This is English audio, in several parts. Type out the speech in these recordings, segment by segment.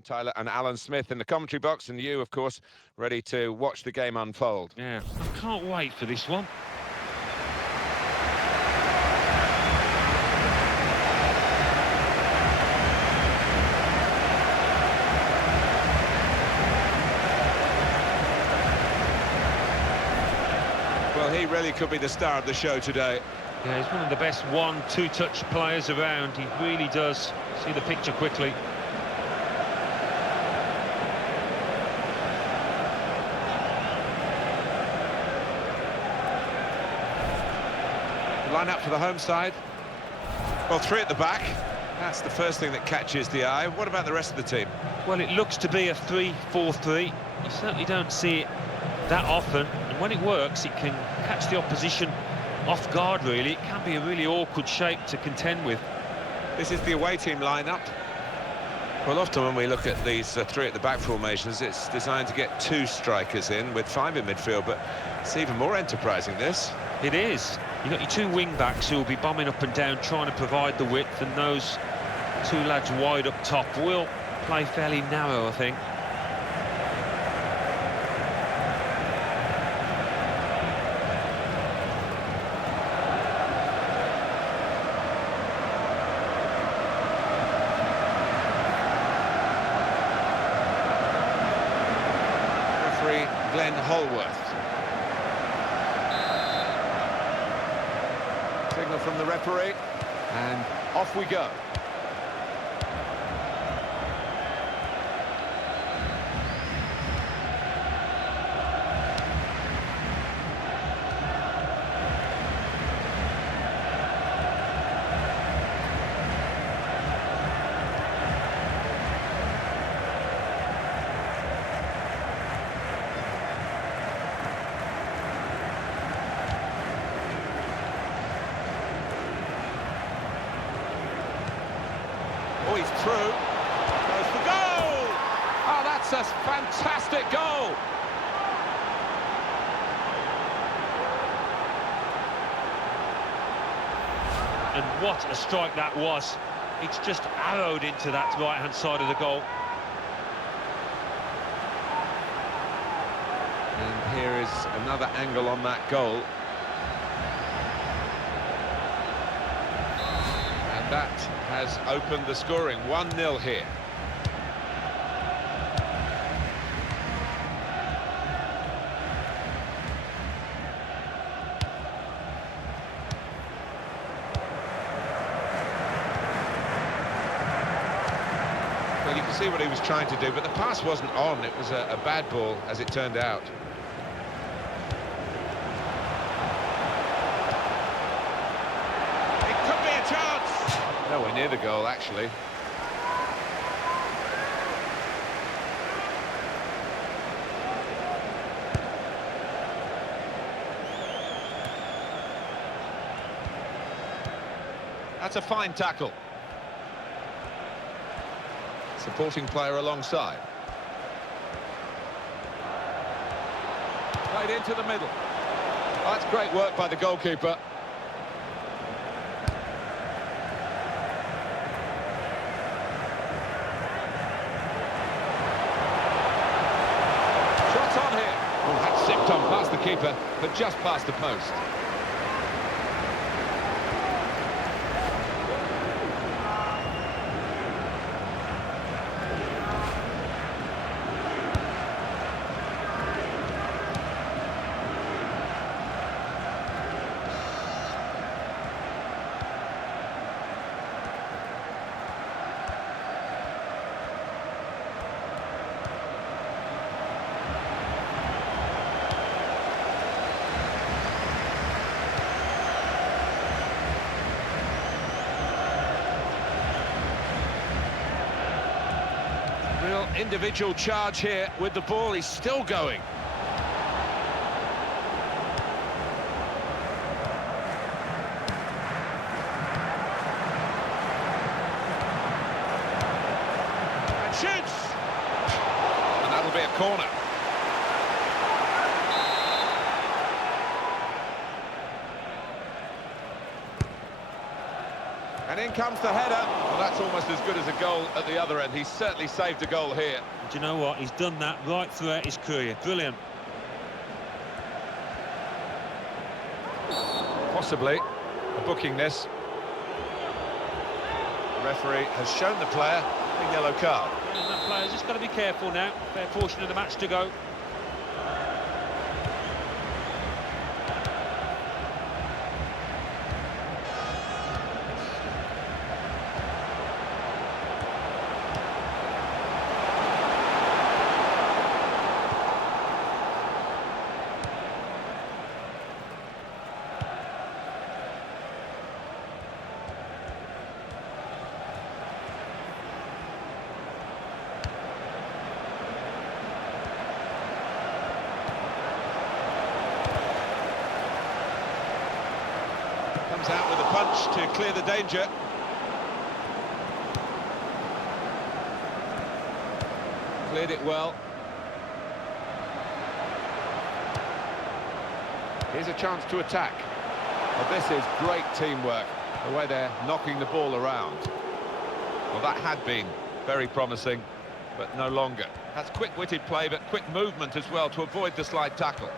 Tyler and Alan Smith in the commentary box, and you, of course, ready to watch the game unfold. Yeah, I can't wait for this one. Well, he really could be the star of the show today. Yeah, he's one of the best one-two-touch players around. He really does see the picture quickly. Line up for the home side. Well, three at the back. That's the first thing that catches the eye. What about the rest of the team? Well, it looks to be a 3-4-3. You certainly don't see it that often, and when it works, it can catch the opposition off guard, really. It can be a really awkward shape to contend with. This is the away team lineup. Well, often when we look at these three at the back formations, it's designed to get two strikers in with five in midfield, but it's even more enterprising, this. It is. You've got your two wing-backs who will be bombing up and down, trying to provide the width, and those two lads wide up top will play fairly narrow, I think. Referee Glenn Holworth. Signal from the referee, and off we go. Oh, he's through. Goes for goal! Oh, that's a fantastic goal! And what a strike that was. It's just arrowed into that right-hand side of the goal. And here is another angle on that goal. And that has opened the scoring. 1-0 here. Well, you can see what he was trying to do, but the pass wasn't on. It was a bad ball, as it turned out. It could be a chance! Nowhere near the goal, actually. That's a fine tackle. Supporting player alongside. Played into the middle. Oh, that's great work by the goalkeeper. Shot on here. Oh, that's zipped on past the keeper, but just past the post. Real individual charge here with the ball. He's still going. And shoots! And that'll be a corner. And in comes the header. Well, that's almost as good as a goal at the other end. He's certainly saved a goal here. Do you know what? He's done that right throughout his career. Brilliant. Possibly booking this. The referee has shown the player a yellow card. And that player's just got to be careful now. Fair portion of the match to go. Comes out with a punch to clear the danger. Cleared it well. Here's a chance to attack. Well, this is great teamwork, the way they're knocking the ball around. Well, that had been very promising, but no longer. That's quick-witted play, but quick movement as well to avoid the slide tackle.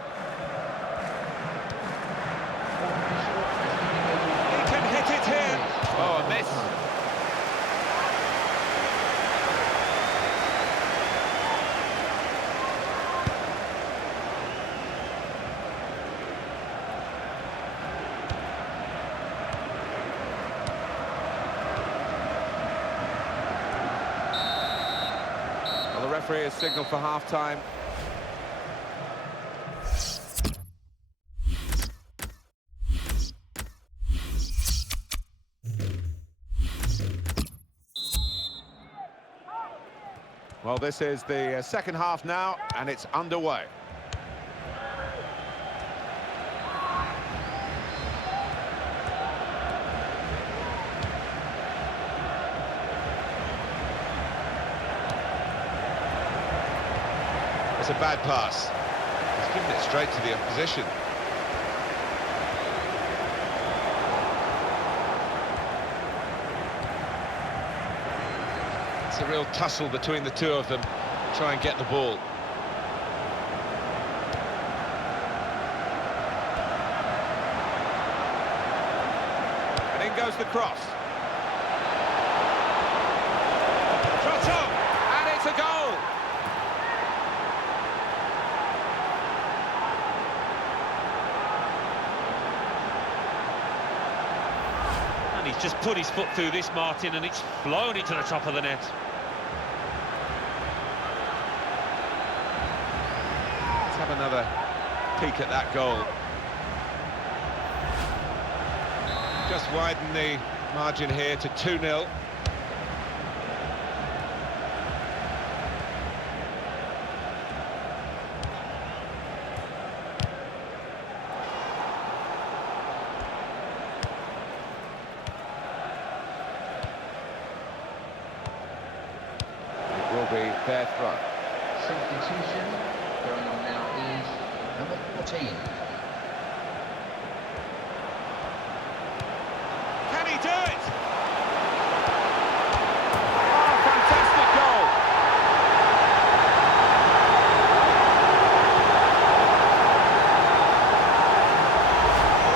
He can hit it here. Oh, a miss. Well, the referee has signalled for half-time. Well, this is the second half now, and it's underway. It's a bad pass. He's given it straight to the opposition. It's a real tussle between the two of them. Try and get the ball. And in goes the cross. Shot on, and it's a goal. And he's just put his foot through this, Martin, and it's flown into the top of the net. Let's have another peek at that goal. Just widen the margin here to 2-0. It will be their throw. Substitution going on now is number 14. Can he do it? Oh, fantastic goal!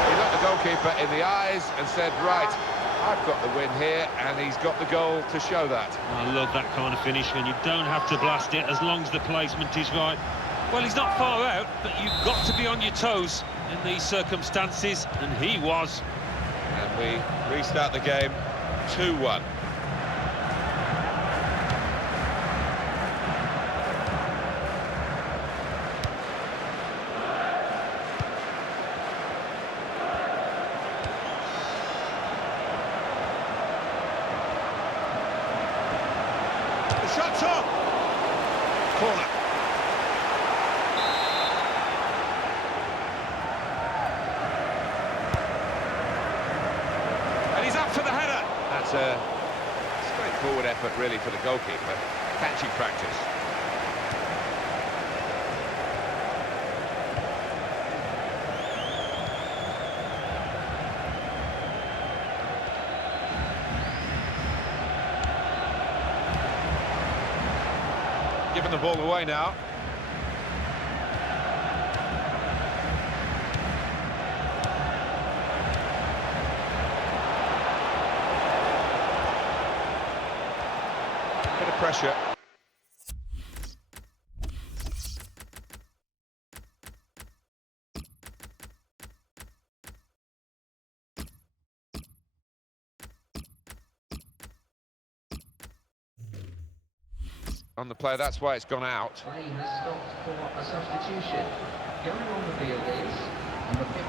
He looked the goalkeeper in the eyes and said, right, I've got the win here, and he's got the goal to show that. I love that kind of finish, and you don't have to blast it as long as the placement is right. Well, he's not far out, but you've got to be on your toes in these circumstances, and he was. And we restart the game 2-1. The shot's on! Corner. And he's up for the header. That's a straightforward effort, really, for the goalkeeper. Catching practice. Giving the ball away now. Bit of pressure. On the play, that's why it's gone out. Play has stopped for a substitution. Going on the field is number 50.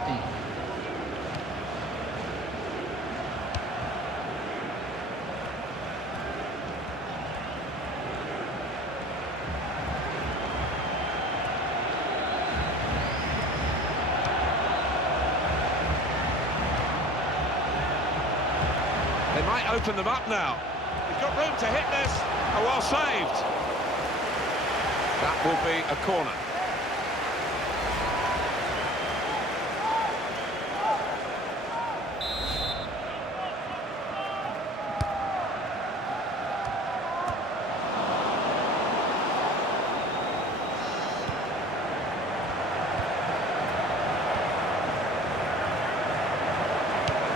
They might open them up now. He's got room to hit this. Oh, well saved. That will be a corner.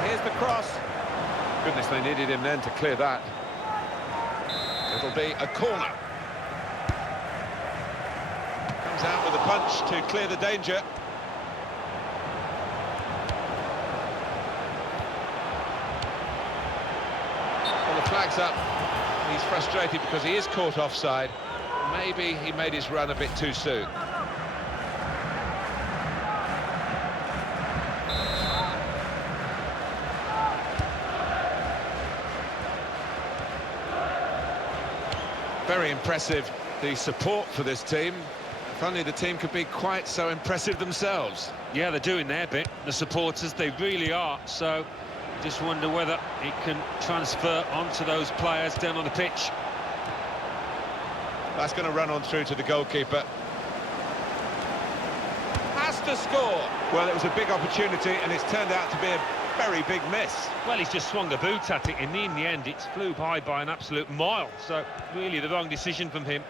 Here's the cross. Goodness, they needed him then to clear that. It'll be a corner. Comes out with a punch to clear the danger. Well, the flag's up. He's frustrated because he is caught offside. Maybe he made his run a bit too soon. Very impressive, the support for this team. If only the team could be quite so impressive themselves. Yeah, they're doing their bit, the supporters, they really are. So, just wonder whether it can transfer onto those players down on the pitch. That's going to run on through to the goalkeeper. Has to score. Well, it was a big opportunity, and it's turned out to be a very big miss. Well, he's just swung a boot at it, and in the end, it flew by an absolute mile. So, really, the wrong decision from him.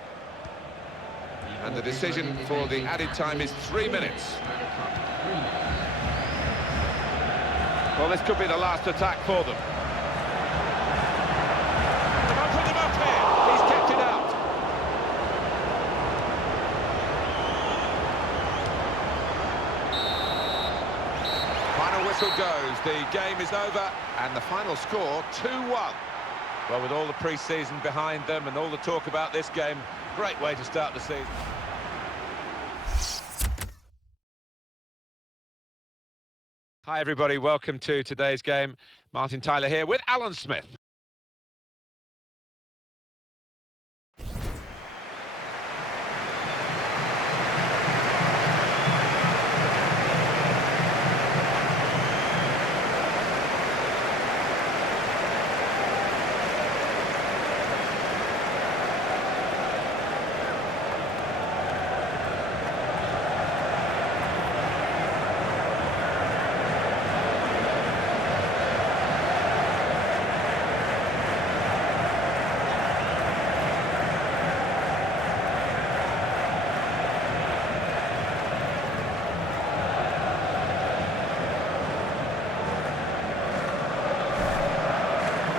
And the decision for the added time is 3 minutes. Well, this could be the last attack for them. Put them up here. He's kept it out. Final whistle goes. The game is over, and the final score 2-1. Well, with all the pre-season behind them and all the talk about this game, great way to start the season. Hi everybody, welcome to today's game. Martin Tyler here with Alan Smith.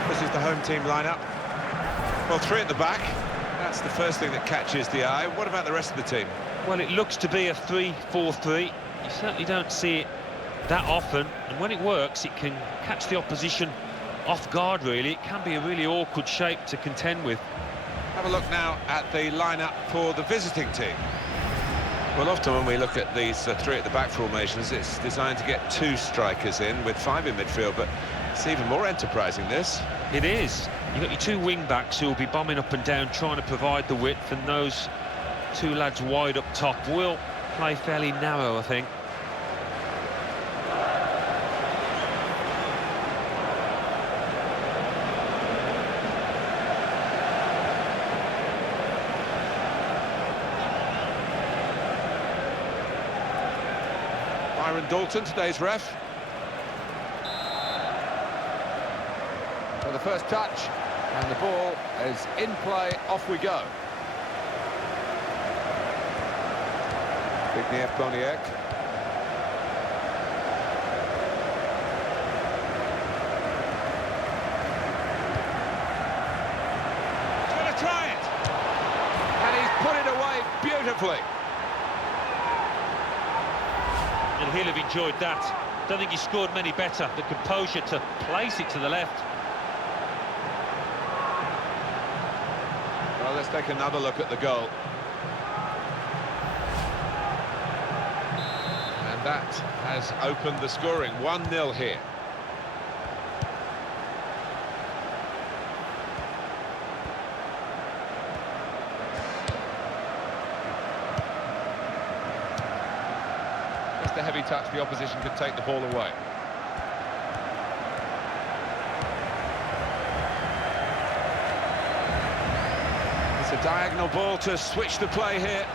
This is the home team lineup. Well, 3 at the back. That's the first thing that catches the eye. What about the rest of the team? Well, it looks to be a 3-4-3. You certainly don't see it that often, and when it works, it can catch the opposition off guard, really. It can be a really awkward shape to contend with. Have a look now at the lineup for the visiting team. Well, often when we look at these 3 at the back formations, it's designed to get 2 strikers in with 5 in midfield, but it's even more enterprising, this. It is. You've got your 2 wing-backs who will be bombing up and down, trying to provide the width, and those 2 lads wide up top will play fairly narrow, I think. Byron Dalton, today's ref. For the first touch, and the ball is in play, off we go. Going to try it, and he's put it away beautifully. And he'll have enjoyed that. Don't think he scored many better. The composure to place it to the left. Well, let's take another look at the goal. And that has opened the scoring. 1-0 here. Just a heavy touch, the opposition could take the ball away. It's a diagonal ball to switch the play here.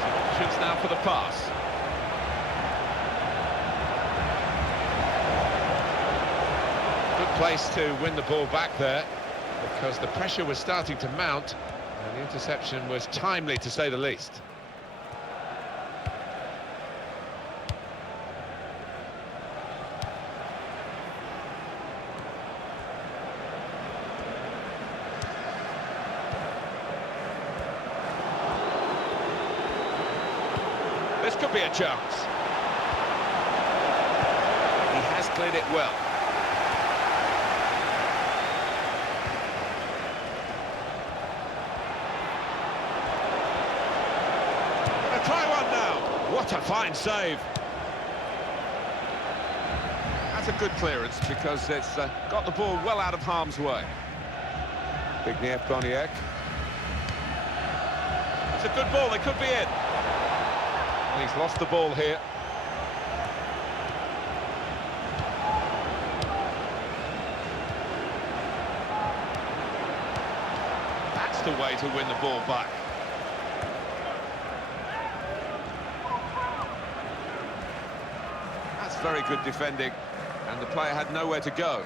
Some options now for the pass. Good place to win the ball back there, because the pressure was starting to mount, and the interception was timely, to say the least. This could be a chance. He has cleared it well. Gonna try one now. What a fine save. That's a good clearance, because it's got the ball well out of harm's way. It's a good ball, they could be in. He's lost the ball here. That's the way to win the ball back. That's very good defending, and the player had nowhere to go.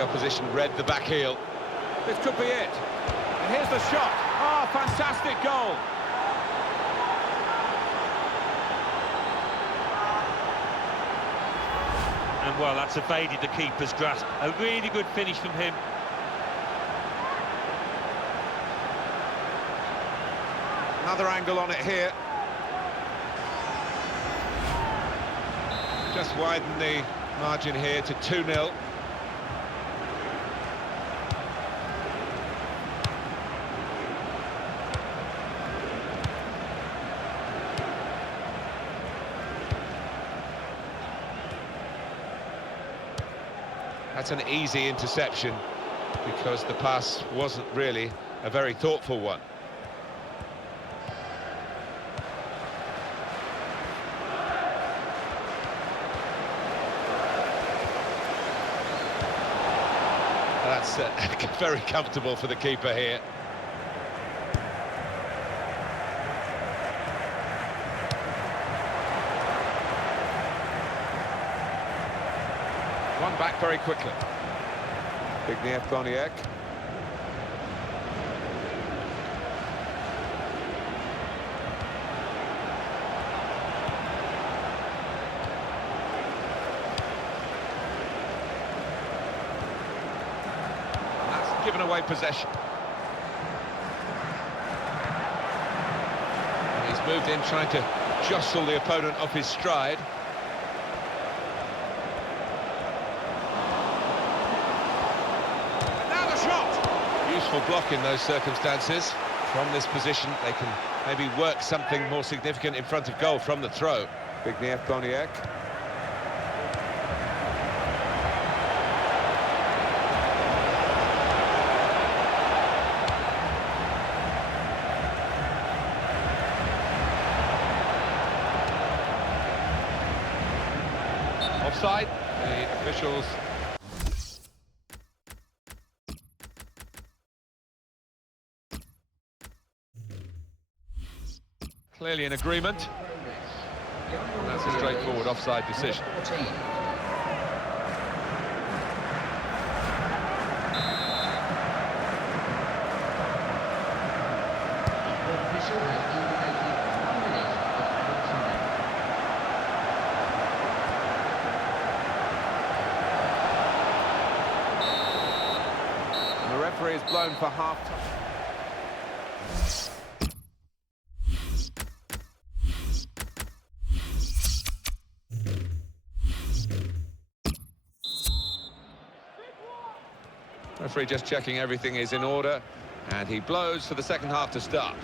Opposition read the back heel. This could be it. And here's the shot. Oh, fantastic goal. And well, that's evaded the keeper's grasp. A really good finish from him. Another angle on it here. Just widen the margin here to 2-0. That's an easy interception, because the pass wasn't really a very thoughtful one. That's very comfortable for the keeper here. One back very quickly. That's given away possession. And he's moved in, trying to jostle the opponent off his stride. Useful block in those circumstances. From this position, they can maybe work something more significant in front of goal from the throw. Offside. The officials clearly in agreement. And that's a straightforward offside decision. 14. Official has indicated 1 minute of added time. And the referee is blown for half-time. Referee just checking everything is in order, and he blows for the second half to start.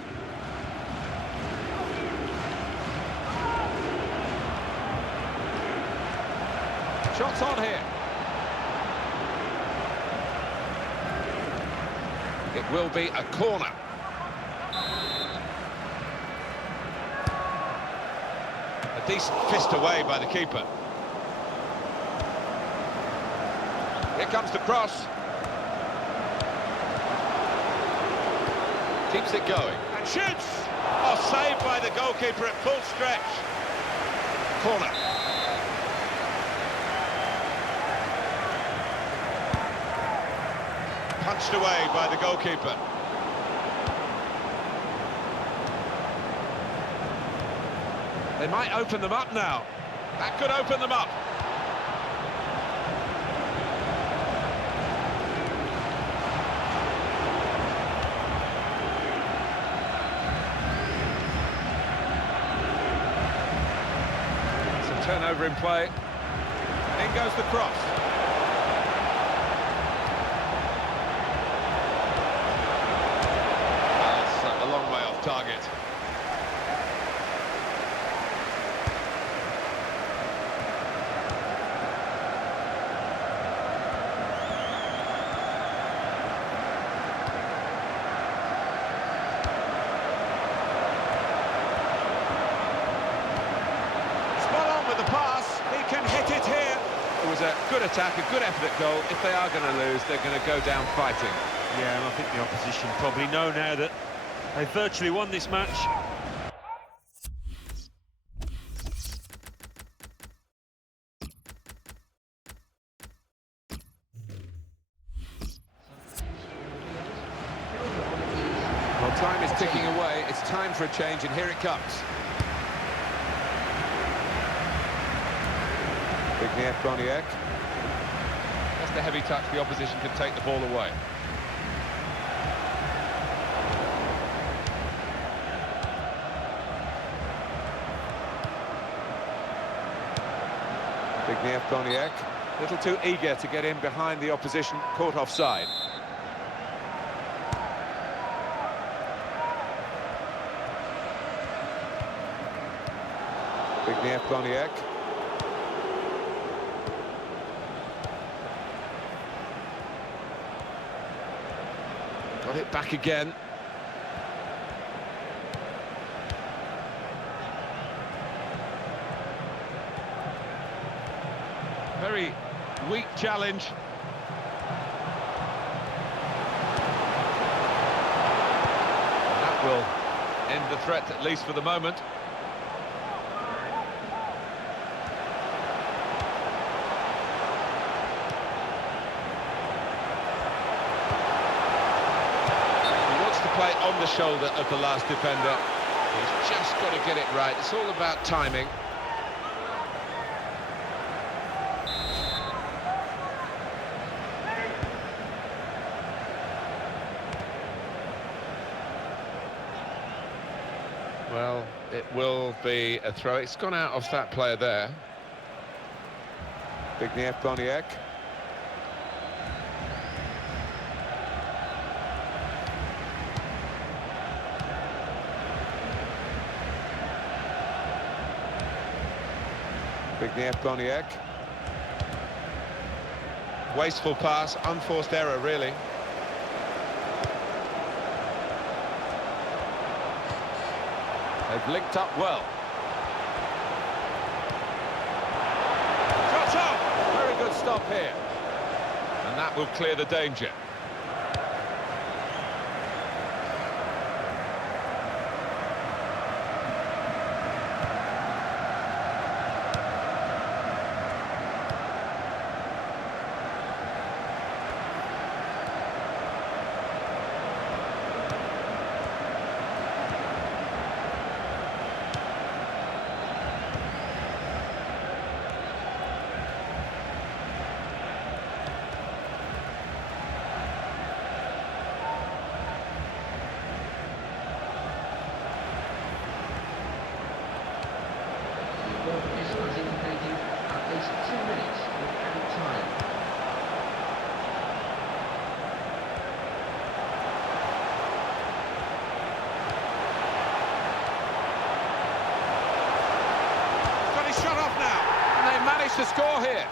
Shots on here. It will be a corner. A decent fist away by the keeper. Here comes the cross. Keeps it going and shoots! Oh, saved by the goalkeeper at full stretch. Corner. Punched away by the goalkeeper. They might open them up now. That could open them up. Turnover in play, and in goes the cross. That's a long way off target. A good attack, a good effort at goal. If they are going to lose, they're going to go down fighting. Yeah, and I think the opposition probably know now that they've virtually won this match. Well, time is ticking away. It's time for a change, and here it comes. Just a heavy touch, the opposition can take the ball away. A little too eager to get in behind the opposition, caught offside. Got it back again. Very weak challenge. That will end the threat, at least for the moment. Play on the shoulder of the last defender. He's just got to get it right. It's all about timing. Well, it will be a throw. It's gone out off that player there. Boniek. Boniek. Wasteful pass, unforced error, really. They've linked up well. Shot on! Very good stop here. And that will clear the danger. to score here.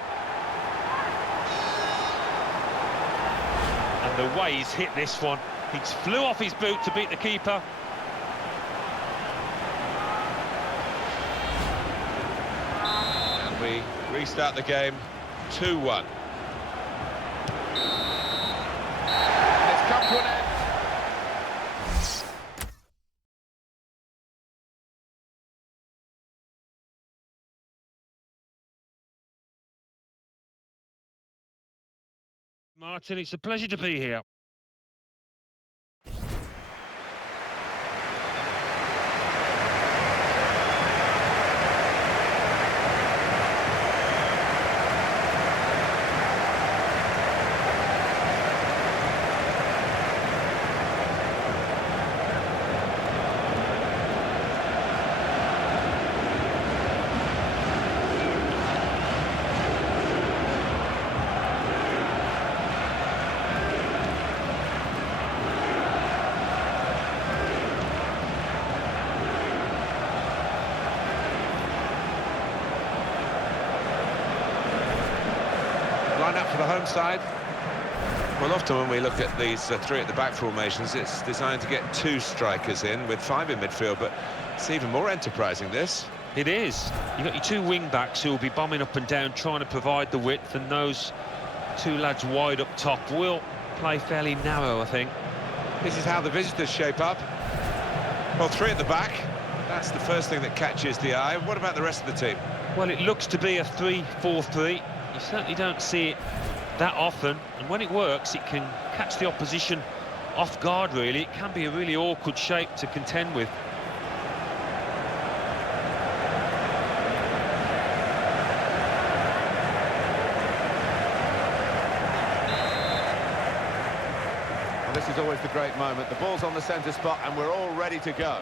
And the way he's hit this one, he flew off his boot to beat the keeper. And we restart the game 2-1. And it's come to an end. Martin, it's a pleasure to be here. Line up for the home side. Well, often when we look at these three at the back formations, it's designed to get two strikers in with five in midfield, but it's even more enterprising, this. It is. You've got your two wing-backs who will be bombing up and down, trying to provide the width, and those two lads wide up top will play fairly narrow, I think. This is how the visitors shape up. Well, three at the back. That's the first thing that catches the eye. What about the rest of the team? Well, it looks to be a 3-4-3. You certainly don't see it that often, and when it works, it can catch the opposition off guard, really. It can be a really awkward shape to contend with. Well, this is always the great moment. The ball's on the centre spot, and we're all ready to go.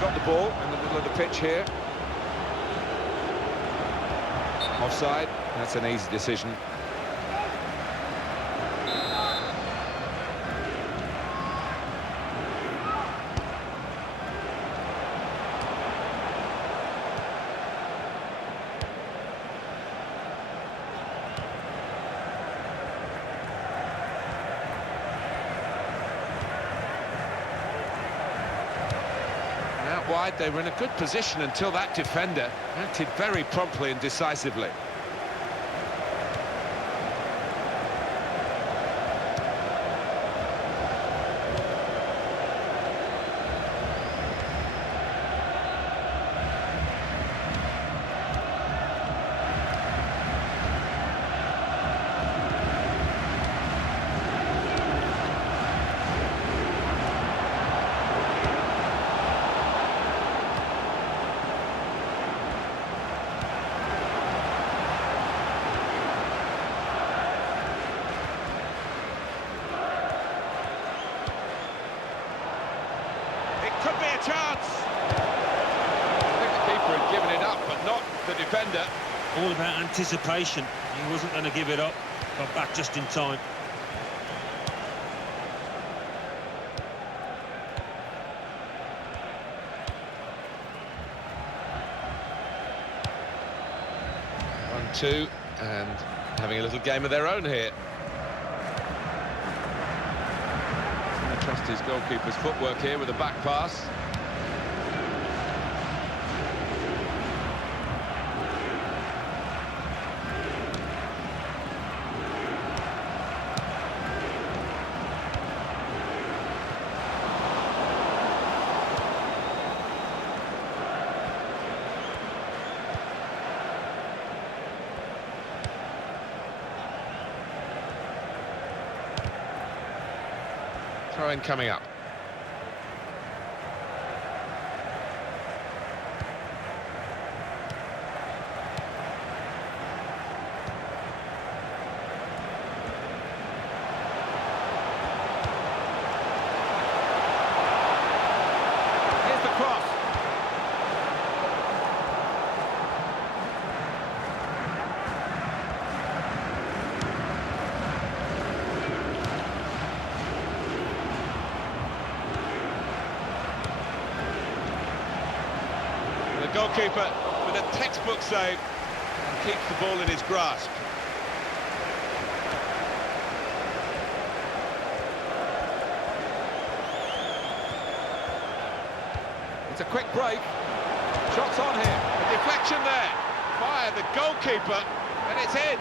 Got the ball in the middle of the pitch here. Offside. That's an easy decision. Out wide, they were in a good position until that defender acted very promptly and decisively. Could be a chance. I think the keeper had given it up, but not the defender. All about anticipation. He wasn't going to give it up. Got back just in time. One-two, and having a little game of their own here. Trust his goalkeeper's footwork here with a back pass. Throw-in coming up. Here's the cross. goalkeeper with a textbook save and keeps the ball in his grasp. It's a quick break. Shots on here. A deflection there. By the goalkeeper, and it's in.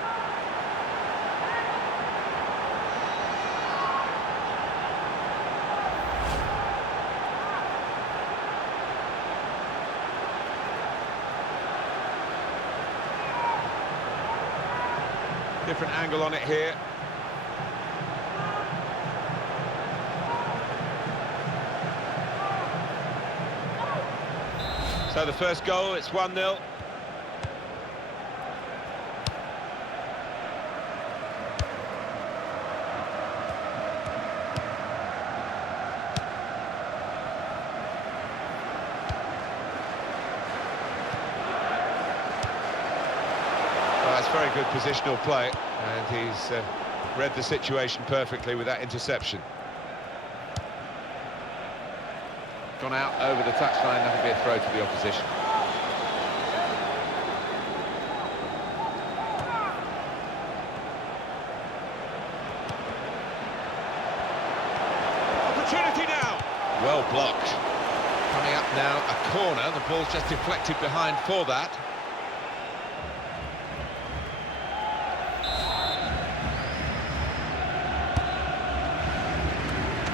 Different angle on it here. So the first goal, it's 1-0. That's very good positional play, and he's read the situation perfectly with that interception. Gone out over the touchline, that'll be a throw to the opposition. Opportunity now! Well blocked. Coming up now, a corner, the ball's just deflected behind for that.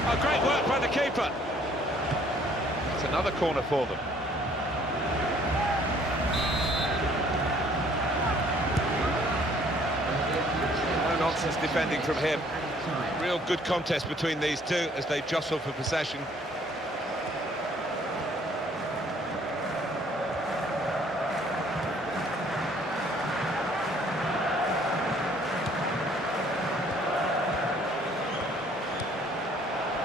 Oh, great work by the keeper. It's another corner for them. No nonsense defending from him. Real good contest between these two as they jostle for possession.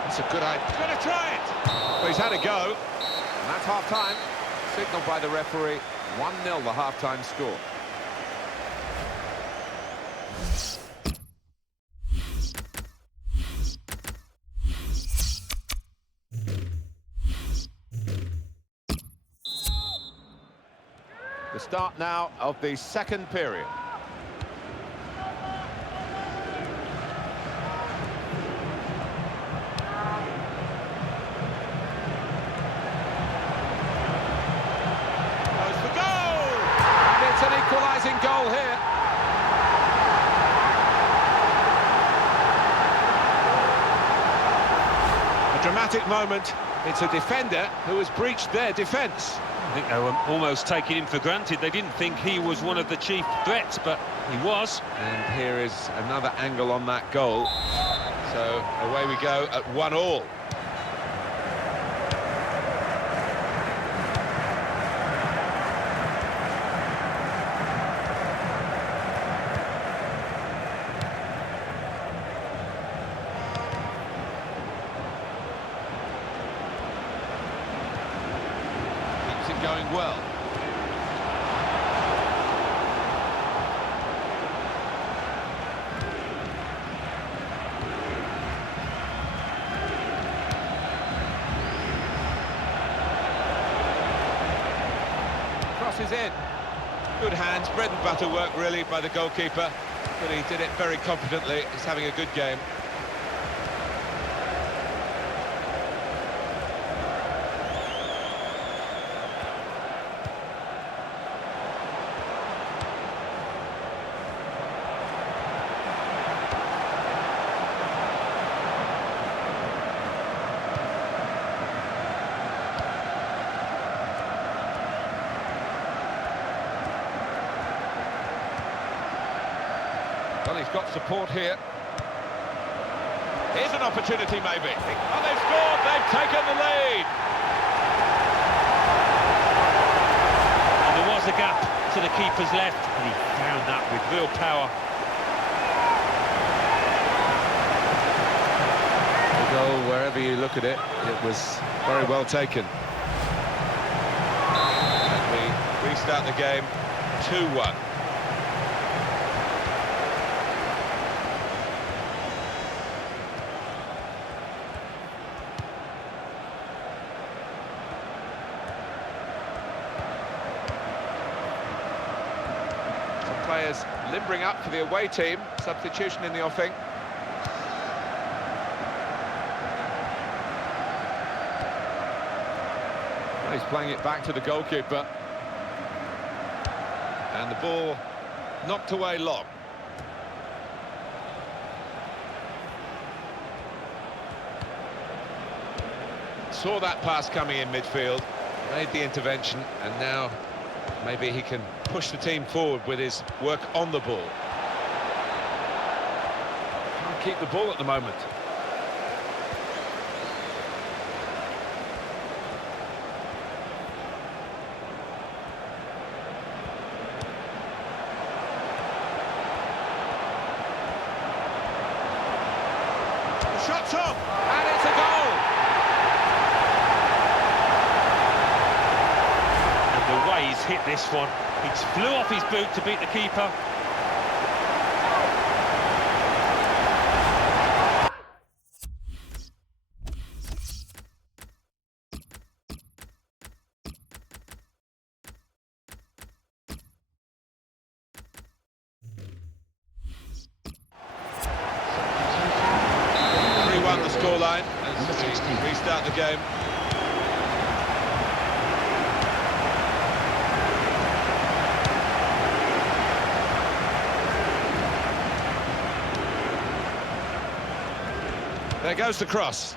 It's a good idea. He's going to try it. Well, he's had a go. And that's half-time. Signalled by the referee. 1-0 the half-time score. The start now of the second period. An equalising goal here. A dramatic moment. It's a defender who has breached their defence. I think they were almost taking him for granted. They didn't think he was one of the chief threats, but he was. And here is another angle on that goal. So away we go at 1-1. Going well. Crosses in. Good hands, bread and butter work really by the goalkeeper, but he did it very competently. He's having a good game. Well, he's got support here. Here's an opportunity, maybe. Oh, they've scored! They've taken the lead! And there was a gap to the keeper's left, and he found that with real power. The goal, wherever you look at it, it was very well taken. And we restart the game 2-1. players limbering up for the away team. Substitution in the offing. Well, he's playing it back to the goalkeeper. And the ball knocked away long. Saw that pass coming in midfield, made the intervention, and now maybe he can push the team forward with his work on the ball. Can't keep the ball at the moment. The shot's off, and it's a goal! The way he's hit this one, he flew off his boot to beat the keeper. The scoreline as we restart the game. There goes the cross.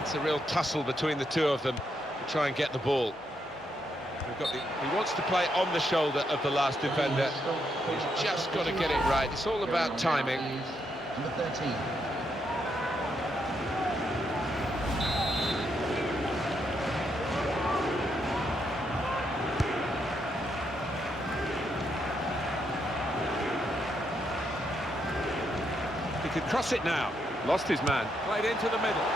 It's a real tussle between the two of them to try and get the ball. He wants to play on the shoulder of the last defender. He's just got to get it right. It's all about timing. Number 13. He could cross it now. Lost his man. Played into the middle.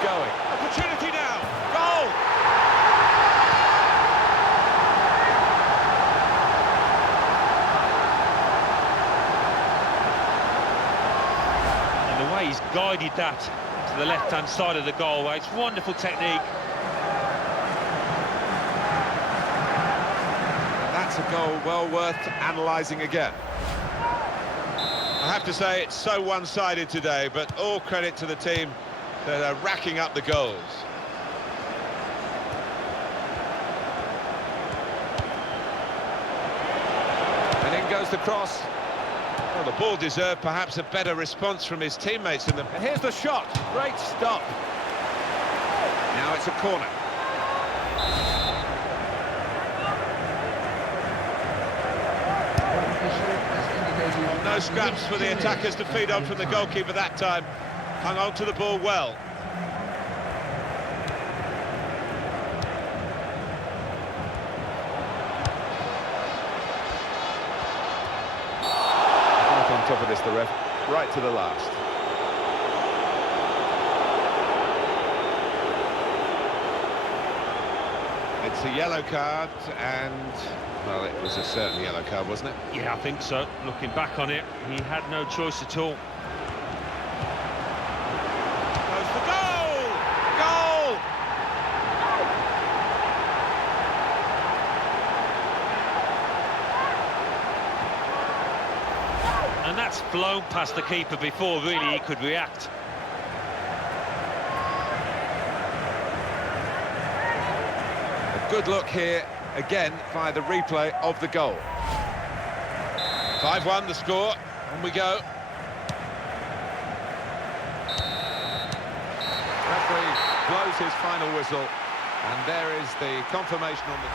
Going. Opportunity now. Goal! And the way he's guided that to the left-hand side of the goal, it's wonderful technique. And that's a goal well worth analysing again. I have to say it's so one-sided today, but all credit to the team that are racking up the goals. And in goes the cross. Well, the ball deserved perhaps a better response from his teammates in them. And here's the shot. Great stop. Now it's a corner. No scraps for the attackers to feed on from the goalkeeper that time. Hung on to the ball well. Right on top of this, the ref, right to the last. It's a yellow card, and, well, it was a certain yellow card, wasn't it? Yeah, I think so. Looking back on it, he had no choice at all. Goes for goal! Goal! And that's flown past the keeper before really he could react. A good look here, again, via the replay of the goal. 5-1 the score, on we go. Referee blows his final whistle, and there is the confirmation on the...